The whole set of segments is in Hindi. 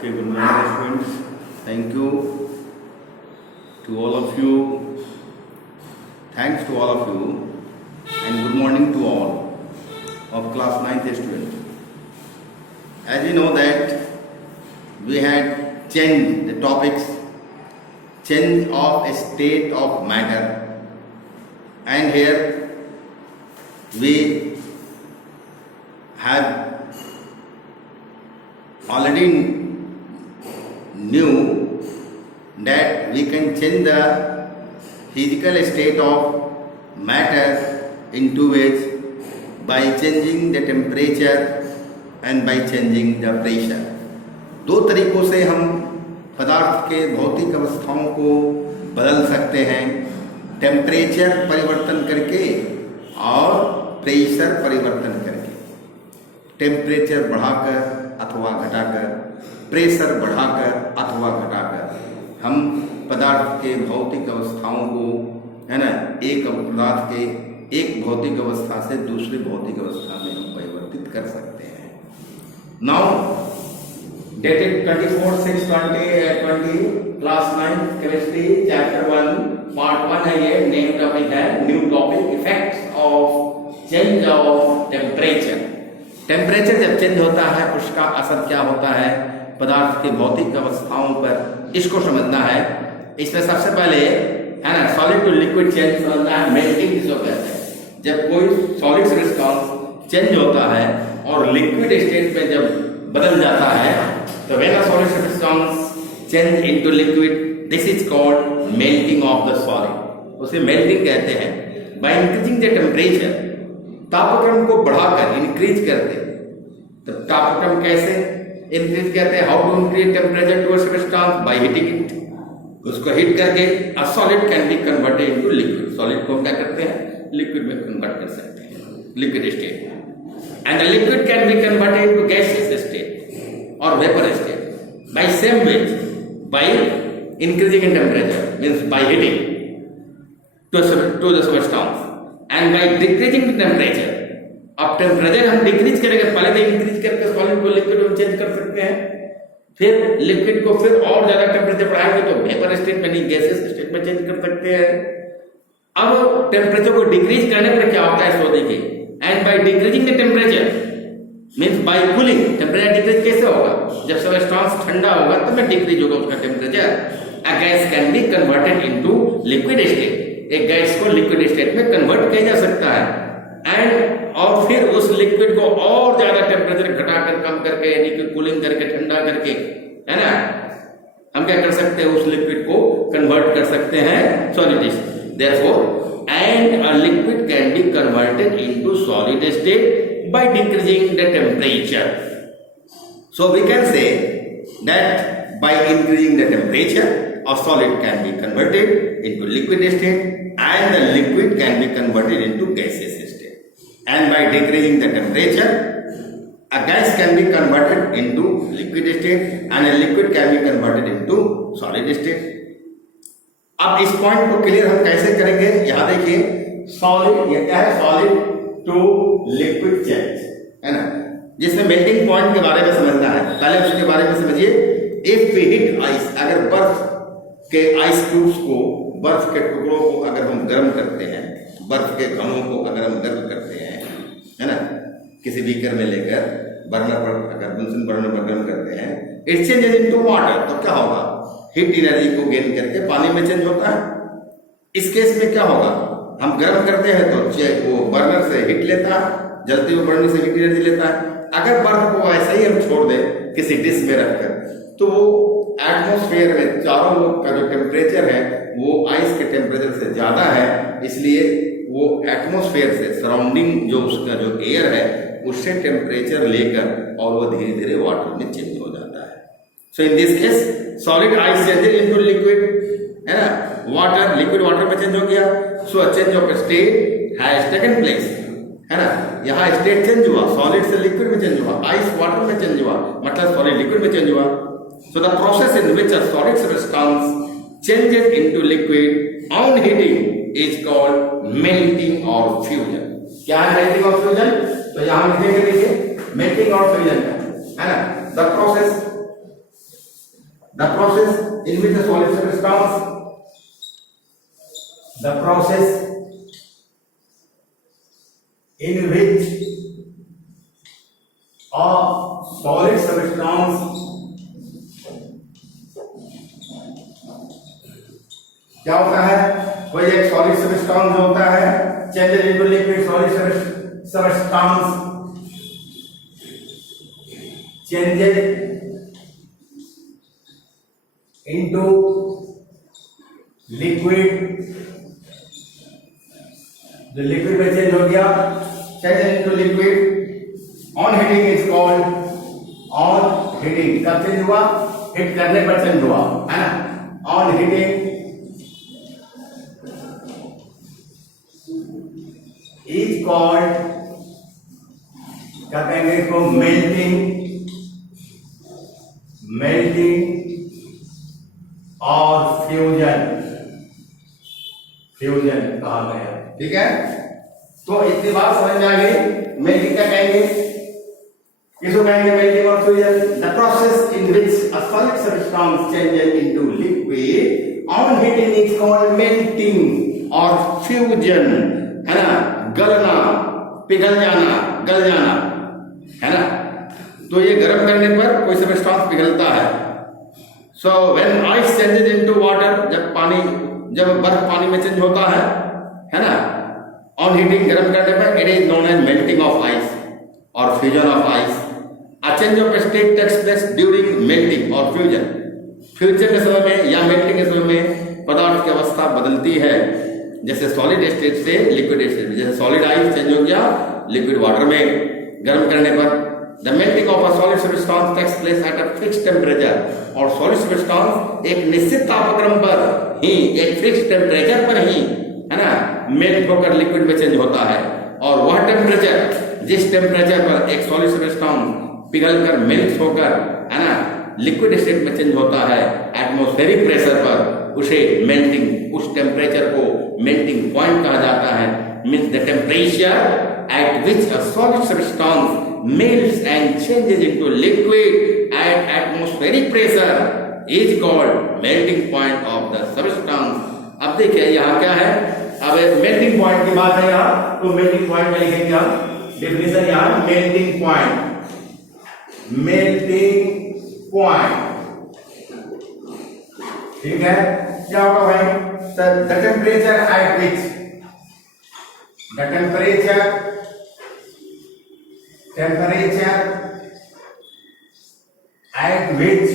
Okay, good morning students. Thank you to all of you. Thanks to all of you and good morning to all of class 9th students. As you know that we had changed the topics, change of a state of matter, and here we have already knew that we can change the physical state of matter in two ways, by changing the temperature and by changing the pressure. दो तरीकों से हम पदार्थ के भौतिक अवस्थाओं को बदल सकते हैं, टेम्परेचर परिवर्तन करके और प्रेशर परिवर्तन करके। टेम्परेचर बढ़ाकर अथवा घटाकर, प्रेशर बढ़ाकर अथवा घटाकर हम पदार्थ के भौतिक अवस्थाओं को, है ना, एक पदार्थ के एक भौतिक अवस्था से दूसरी भौतिक अवस्था में हम परिवर्तित कर सकते हैं। Now dated 24/6/2020 class 9 chemistry chapter 1 part 1 है ये। नेम टॉपिक है new topic effects of change of temperature. Temperature जब चेंज होता है उसका असर क्या होता है पदार्थ के भौतिक अवस्थाओं पर, इसको समझना है। इसमें सबसे पहले, है ना, सॉलिड टू लिक्विड चेंज समझना है, मेल्टिंग जिसको कहते हैं। जब कोई सॉलिड सब्सटेंस चेंज होता है और लिक्विड स्टेट में जब बदल जाता है, तो when a solid substance change into liquid, this is called melting of the solid. उसे मेल्टिंग कहते हैं। बाय इंक्रीजिंग द टेम्परेचर, तापक्रम को बढ़ाकर, इंक्रीज करते। तो तापक्रम कैसे इंक्रीज करते हैं? How to increase temperature to a substance? By heating it. उसको हीट करके a solid can be converted into liquid. Solid को हम क्या करते हैं? लिक्विड में कन्वर्ट कर सकते हैं, liquid state. And the liquid can be converted into gaseous state और vapour state by same way, by increasing in temperature means by heating to the substance and by decreasing the temperature. अब टेम्परेचर हम डिक्रीज करेंगे, पहले तो इंक्रीज करके सॉलिड को लिक्विड में चेंज कर सकते हैं, फिर लिक्विड को फिर और ज्यादा टेम्परेचर बढ़ाएंगे तो वेपर स्टेट में नहीं, गैसियस स्टेट में चेंज कर सकते हैं। अब टेम्परेचर को डिक्रीज करने पर क्या होता है, सो देखिए, and by decreasing the temperature means bye cooling. Temperature decrease कैसे होगा? जब सब्सटेंस ठंडा होगा तब में डिक्रीज होगा उसका temperature. A gas can be converted into liquid state. एक गैस को लिक्विड स्टेट में कन्वर्ट किया जा सकता है एंड और फिर उस लिक्विड को और ज्यादा टेम्परेचर घटाकर, कम करके, यानी कि कूलिंग करके, ठंडा करके, है ना, हम क्या कर सकते हैं? उस लिक्विड को कन्वर्ट कर सकते हैं solid state. Therefore and a liquid can be converted into solid state by decreasing the temperature. So we can say that by increasing the temperature a solid can be converted into liquid state and the liquid can be converted into gaseous state, and by decreasing the temperature a gas can be converted into liquid state and a liquid can be converted into solid state. अब इस पॉइंट को क्लियर हम कैसे करेंगे? यहां देखिए, सॉलिड, ये क्या है? सॉलिड टू लिक्विड चेंज, है ना, जिसमें मेल्टिंग पॉइंट के बारे में समझना है। पहले उसके बारे में समझिए। इफ वी हिट आइस, अगर बर्फ के आइस क्यूब्स को, बर्फ के टुकड़ों को अगर हम गर्म करते हैं, बर्फ के घनों को अगर हम गर्म करते हैं, है ना, किसी बीकर में लेकर बर्नर पर, अगर बुनसन बर्नर पर गर्म करते हैं, इट चेंजेस इनटू वाटर, तो क्या होगा? हीट एनर्जी को गेन करके पानी में चेंज होता है। इस केस में क्या होगा? हम गर्म करते हैं तो वो बर्नर से हीट लेता है, जलते हुए बर्नर से हीट एनर्जी लेता है। अगर बर्फ को ऐसे ही हम छोड़ दें किसी डिश में रखकर, तो वो एटमॉस्फेयर में चारों ओर का जो टेम्परेचर है वो आइस के टेम्परेचर से ज्यादा है, इसलिए वो एटमॉस्फेयर से, सराउंडिंग जो उसका जो एयर है उससे टेम्परेचर लेकर और वो धीरे धीरे वाटर में चेंज हो जाता है। So in this case solid ice changes into liquid, है ना, वाटर, लिक्विड वाटर में चेंज हो गया। So change of state has taken place, है ना, यहाँ स्टेट चेंज हुआ, सॉलिड से लिक्विड में चेंज हुआ, आइस वाटर में चेंज हुआ, मतलब सॉलिड लिक्विड में चेंज हुआ। So the process in which a solid substance changes into liquid on heating is called melting or fusion. क्या है melting or fusion? तो यहाँ लिखेंगे, देखिए, melting or fusion है ना, the process The process in which a solid substance, the process in which a solid substance क्या होता है, कोई एक सॉलिड सब्सटेंस जो होता है changes into liquid solid substance changes into liquid, जो लिक्विड में चेंज हो गया changes into liquid on heating is called, on heating कब चेंज हुआ, हिट करने पर चेंज हुआ है ना, ऑन हीटिंग इज कॉल्ड, क्या कहेंगे इसको, मेल्टिंग, मेल्टिंग और फ्यूजन, फ्यूजन कहा गया। ठीक है, तो इतनी बात समझ में आ गई। मेल्टिंग क्या कहेंगे, किसको कहेंगे मेल्टिंग और fusion? The process in which a solid substance changes into liquid on heating is called melting और फ्यूजन, है ना, गलना, पिघल जाना, गल जाना, है ना। तो ये गर्म करने पर कोई सब्सटेंस पिघलता है। So when ice changes into water, जब बर्फ पानी में चेंज होता है ना, ऑन हीटिंग गर्म करने पर, it is known as melting of ice और fusion of ice. A change of state takes place during melting और फ्यूजन। फ्यूजन के समय में या मेल्टिंग के समय में पदार्थ की अवस्था बदलती है, जैसे सॉलिड स्टेट से लिक्विड स्टेट में, जैसे सॉलिड आइस चेंज हो गया लिक्विड वाटर में गर्म करने पर। The melting of a solid substance takes place at a fixed temperature, और सॉलिड सब्सटेंस एक निश्चित तापक्रम पर ही, एक फिक्स्ड टेम्परेचर पर ही, है ना, मेल्ट होकर लिक्विड में चेंज होता है। और वह टेम्परेचर, जिस टेम्परेचर पर एक सॉलिड सब्सटेंस पिघलकर मेल्ट होकर, है ना, लिक्विड स्टेट में चेंज होता है एटमॉस्फेरिक प्रेशर पर, उसे मेल्टिंग, उस टेम्परेचर को मेल्टिंग पॉइंट कहा जाता है। Means the temperature at which a solid substance melts and changes into liquid at atmospheric pressure is called melting point of the substance। अब देखिए यहाँ क्या है, अब मेल्टिंग पॉइंट की बात है यहाँ, तो मेल्टिंग पॉइंट में लिखेंगे हम डेफिनेशन यहाँ, मेल्टिंग पॉइंट, मेल्टिंग पॉइंट, ठीक है। क्या होगा भाई, the temperature at which, the temperature at which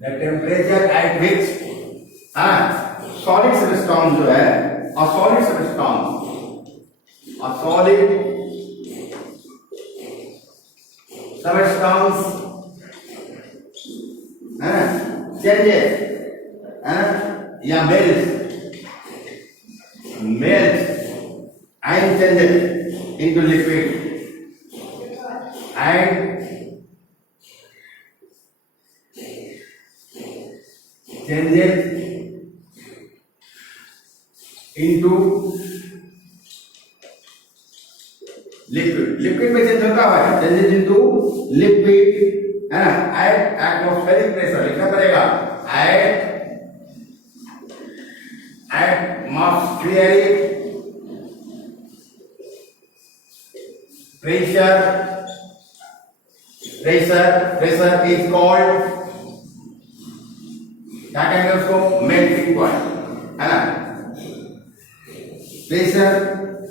the temperature at which solid substance जो है, a solid substance changes या melt and changes into liquid and changes into liquid में चेंज होता है, changes into liquid, है ना, at atmospheric pressure लिखना पड़ेगा, atmospheric pressure is called, क्या कहेंगे उसको, मेल्टिंग पॉइंट, है ना। Pressure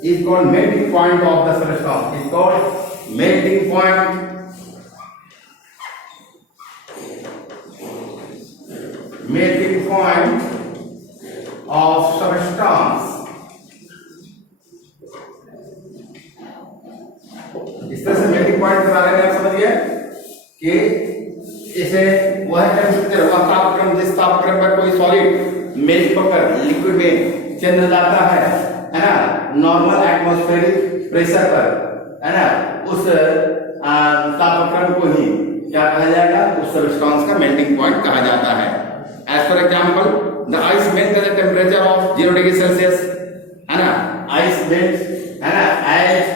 is called melting point of the substance, is called melting point, melting point of substance। इस तरह से मेल्टिंग पॉइंट के बारे में आप समझिए कि इसे वह टेम्परेचर, वह तापक्रम, जिस तापक्रम पर कोई सॉलिड मेल्ट होकर लिक्विड में चेंज हो जाता है ना, नॉर्मल एटमॉस्फेरिक प्रेशर पर, है ना, उस तापक्रम को ही क्या कहा जाएगा, उस सब्सटेंस का मेल्टिंग पॉइंट कहा जाता है। As for example the ice melt at the temperature of 0 degree Celsius, है ना, आइस मेल्ट, है ना, आइस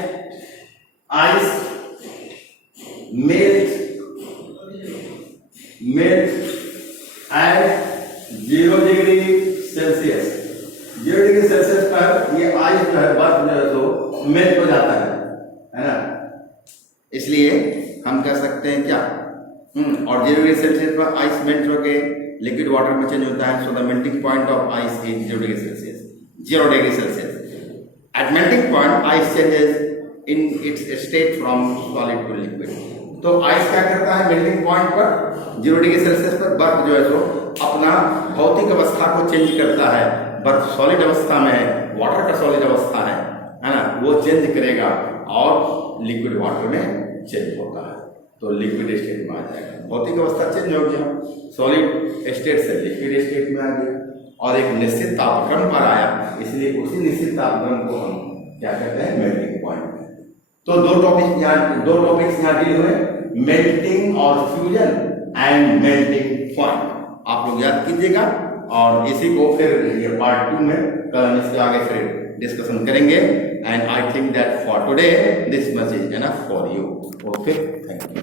मेल्ट हो जाता है ना। इसलिए हम कह सकते हैं क्या, और 0 डिग्री सेल्सियस पर आइस मेल्ट होके लिक्विड वाटर में चेंज होता है। So the melting point of ice is 0 degree Celsius, 0 degree Celsius. At melting point ice changes in its state from solid to liquid. तो आइस क्या करता है मेल्टिंग पॉइंट पर 0 डिग्री सेल्सियस पर, बर्फ जो है सो अपना भौतिक अवस्था को चेंज करता है। बर्फ सॉलिड अवस्था में है, वाटर का सॉलिड अवस्था है ना, वो चेंज करेगा और लिक्विड वाटर में चेंज होता है, तो लिक्विड स्टेट में आ जाएगा। भौतिक अवस्था चेंज हो गया, सॉलिड स्टेट से लिक्विड स्टेट में आ गया और एक निश्चित तापक्रम पर आया, इसलिए उसी निश्चित तापक्रम को हम क्या कहते हैं, मेल्टिंग पॉइंट। तो दो टॉपिक्स यहाँ डील हुए, मेल्टिंग और फ्यूजन एंड मेल्टिंग पॉइंट। आप लोग याद कीजिएगा और इसी को फिर ये पार्ट 2 में कल हम इसके आगे फिर डिस्कशन करेंगे। And I think that for today this much is enough for you. Okay, thank you.